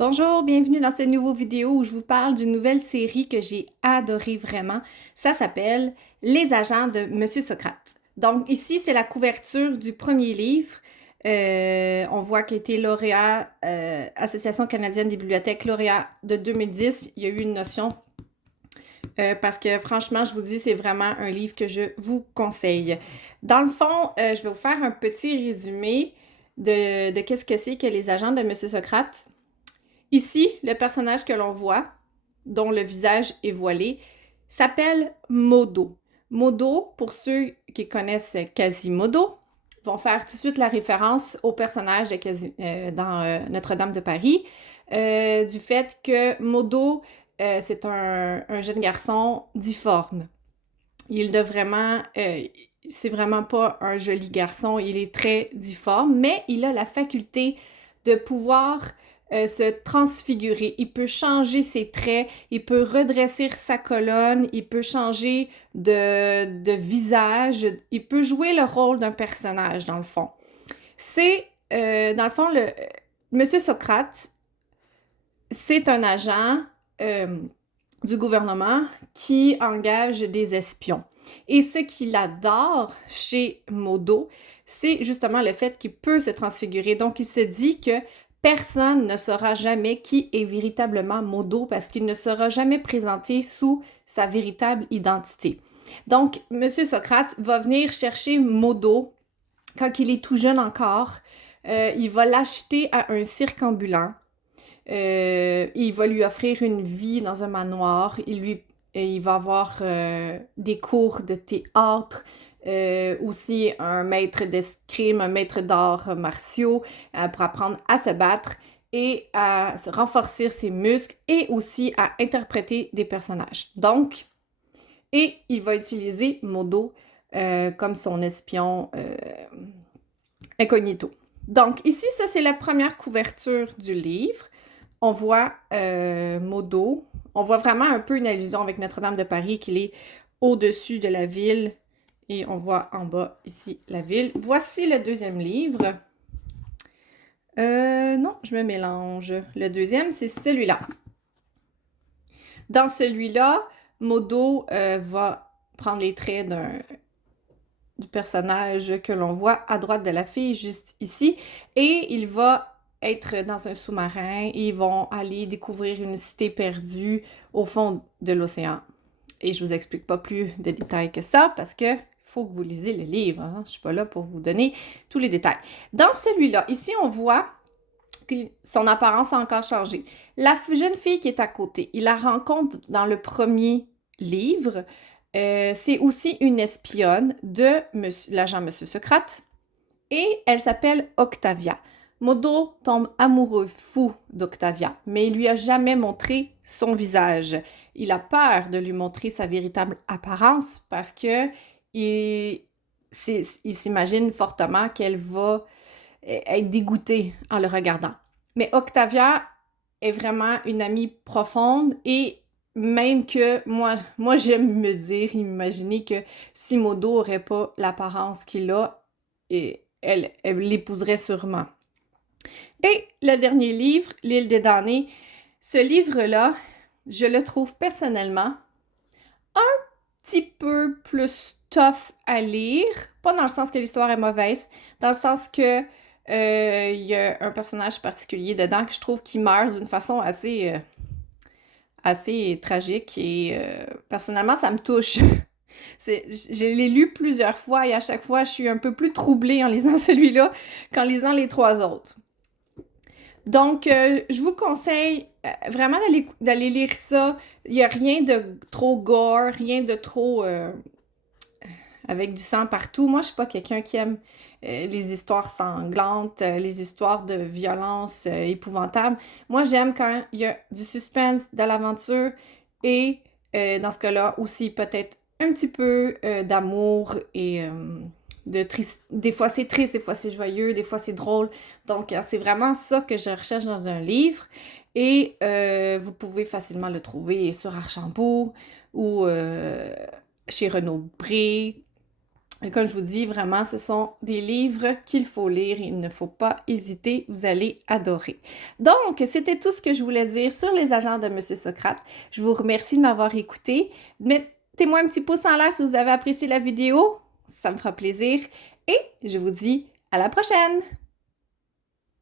Bonjour, bienvenue dans cette nouvelle vidéo où je vous parle d'une nouvelle série que j'ai adorée vraiment. Ça s'appelle Les agents de Monsieur Socrate. Donc ici, c'est la couverture du premier livre. On voit qu'il a été lauréat, Association canadienne des bibliothèques, lauréat de 2010. Il y a eu une notion parce que franchement, je vous dis, c'est vraiment un livre que je vous conseille. Dans le fond, je vais vous faire un petit résumé de qu'est-ce que c'est que les agents de Monsieur Socrate. Ici, le personnage que l'on voit, dont le visage est voilé, s'appelle Modo. Modo, pour ceux qui connaissent Quasimodo, vont faire tout de suite la référence au personnage dans Notre-Dame de Paris, du fait que Modo, c'est un jeune garçon difforme. C'est vraiment pas un joli garçon, il est très difforme, mais il a la faculté de pouvoir se transfigurer. Il peut changer ses traits, il peut redresser sa colonne, il peut changer de visage, il peut jouer le rôle d'un personnage, dans le fond. Dans le fond, Monsieur Socrate, c'est un agent du gouvernement qui engage des espions. Et ce qu'il adore chez Modo, c'est justement le fait qu'il peut se transfigurer. Donc, il se dit que personne ne saura jamais qui est véritablement Modo parce qu'il ne sera jamais présenté sous sa véritable identité. Donc, Monsieur Socrate va venir chercher Modo quand il est tout jeune encore. Il va l'acheter à un cirque ambulant. Il va lui offrir une vie dans un manoir. Il va avoir des cours de théâtre, aussi un maître d'escrime, un maître d'arts martiaux pour apprendre à se battre et à se renforcer ses muscles et aussi à interpréter des personnages. Donc, et il va utiliser Modo comme son espion incognito. Donc, ici, ça, c'est la première couverture du livre. On voit Modo. On voit vraiment un peu une allusion avec Notre-Dame de Paris, qu'il est au-dessus de la ville. Et on voit en bas, ici, la ville. Voici le deuxième livre. Non, je me mélange. Le deuxième, c'est celui-là. Dans celui-là, Modo va prendre les traits du personnage que l'on voit à droite de la fille, juste ici. Et il va être dans un sous-marin et ils vont aller découvrir une cité perdue au fond de l'océan. Et je vous explique pas plus de détails que ça parce que faut que vous lisez le livre. Hein? Je suis pas là pour vous donner tous les détails. Dans celui-là, ici, on voit que son apparence a encore changé. La jeune fille qui est à côté, il la rencontre dans le premier livre. C'est aussi une espionne de l'agent Monsieur Socrate et elle s'appelle Octavia. Modo tombe amoureux fou d'Octavia, mais il lui a jamais montré son visage. Il a peur de lui montrer sa véritable apparence parce que il s'imagine fortement qu'elle va être dégoûtée en le regardant. Mais Octavia est vraiment une amie profonde et même que moi j'aime me dire, imaginer que si Modo n'aurait pas l'apparence qu'il a, elle l'épouserait sûrement. Et le dernier livre, L'île des damnés, ce livre-là, je le trouve personnellement un petit peu plus tough à lire. Pas dans le sens que l'histoire est mauvaise, dans le sens que il y a un personnage particulier dedans que je trouve qui meurt d'une façon assez tragique et personnellement, ça me touche. Je l'ai lu plusieurs fois et à chaque fois, je suis un peu plus troublée en lisant celui-là qu'en lisant les trois autres. Donc, je vous conseille vraiment d'aller lire ça. Il n'y a rien de trop gore, rien de trop avec du sang partout. Moi, je suis pas quelqu'un qui aime les histoires sanglantes, les histoires de violence épouvantables. Moi, j'aime quand il y a du suspense, de l'aventure et dans ce cas-là aussi peut-être un petit peu d'amour et de triste. Des fois c'est triste, des fois c'est joyeux, des fois c'est drôle. Donc, c'est vraiment ça que je recherche dans un livre. Et vous pouvez facilement le trouver sur Archambault ou chez Renaud Bré Et comme je vous dis, vraiment, ce sont des livres qu'il faut lire. Il ne faut pas hésiter, vous allez adorer. Donc, c'était tout ce que je voulais dire sur les agents de Monsieur Socrate. Je vous remercie de m'avoir écouté. Mettez-moi un petit pouce en l'air si vous avez apprécié la vidéo. Ça me fera plaisir. Et je vous dis à la prochaine!